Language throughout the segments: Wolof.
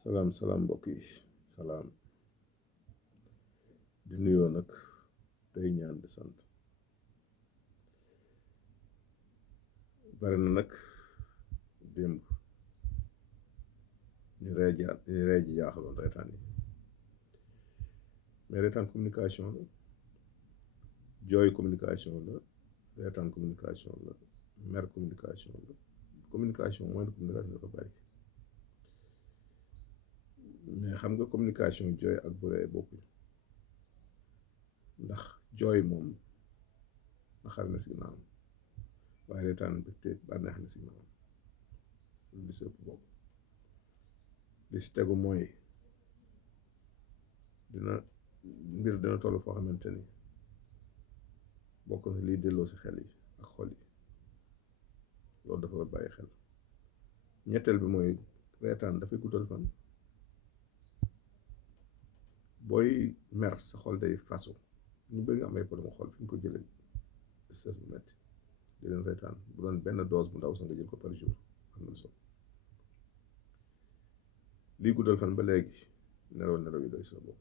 salaam salaam mbokk yi salaam di nuyoo nag tey ñaan di sant bari na nag démb ñu rey ji jaaxaloon reetaan yi mais reetaan communication la jooy communication la reetaan communication la mer communication la communication mooy na communication dafa bari mais xam nga communication jooy ak bu ree bokkuñu ndax jooy moom naxar na si ginnaawam waaye reetaan mbégte bànneex na si ginnaawam li si ëpp bokk li si tegu mooy mbir dina toll foo xamante ni bokk na liy delloo si xel yi ak xol yi loolu dafa war bàyyi xel ñetteel bi mooy reetaan dafay guddal fan booy mer sa xol day fasu ñu bëgg am ay problème xol fi ñu ko jëlee stress bu metti di leen reetaan bu doon benn dose bu ndaw sax nga jël ko par jour am na solo lii guddal fan ba léegi nelaw yu doy sa bopp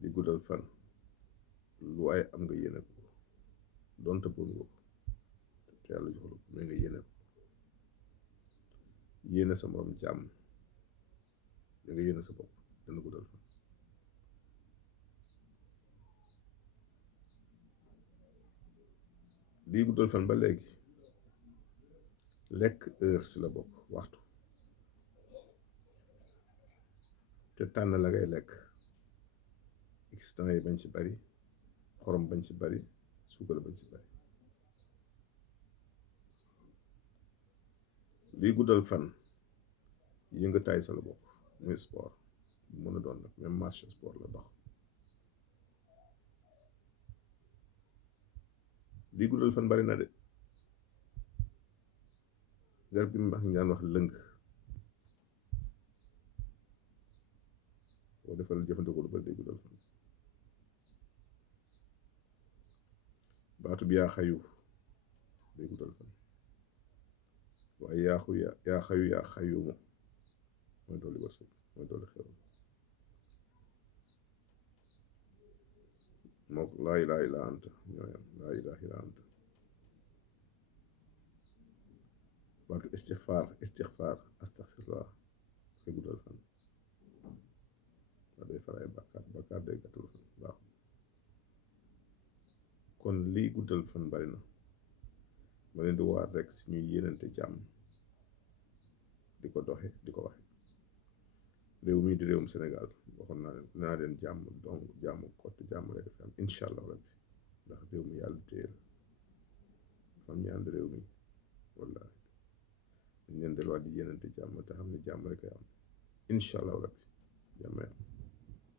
lii guddal fan lu waaye am nga yéene ko donte bëgg nga ko te yàlla jox la ko mais nga yéene ko yéene sa morom jàmm da nga yéene sa bopp dana guddal fan lii guddal fan ba léegi lekk heure si la bokk waxtu te tànn la ngay lekk excitant yi bañ si bari xorom bañ si bari suukar bañ si bari lii guddal fan yëngataay sa la bokk muy sport bu mën a doon nag même marche sport la dox lii guddal fan bari na de garab bi mu wax ñu daan wax lëng boo defal jëfandikoo lu bari day guddal fan baatu bi yaa xayu day guddal fan waaye yaa xayumu mooy dolli wërsëg mooy dolli xew mook laa ilaaha illa anta ñooyam laa ilaaha illa anta baatu istixfaar astaxfirullah day guddal fan waa day faray bàkkaar day gàttal fan baaxul kon lii guddal fan bari na ma leen di waar rek si ñuy yéenante jàmm di ko doxe di ko waxe réew mii di réewum Sénégal waxoon naa leen jàmm donc jàmm kott jàmm lay def am incha allah rabbi ndax réew mi yàlla téer fam ñu ànd réew mi wallaahi dañ leen delluwaat di yéenante jàmm te xam ne jàmm rek ay am incha allah rabbi jàmm am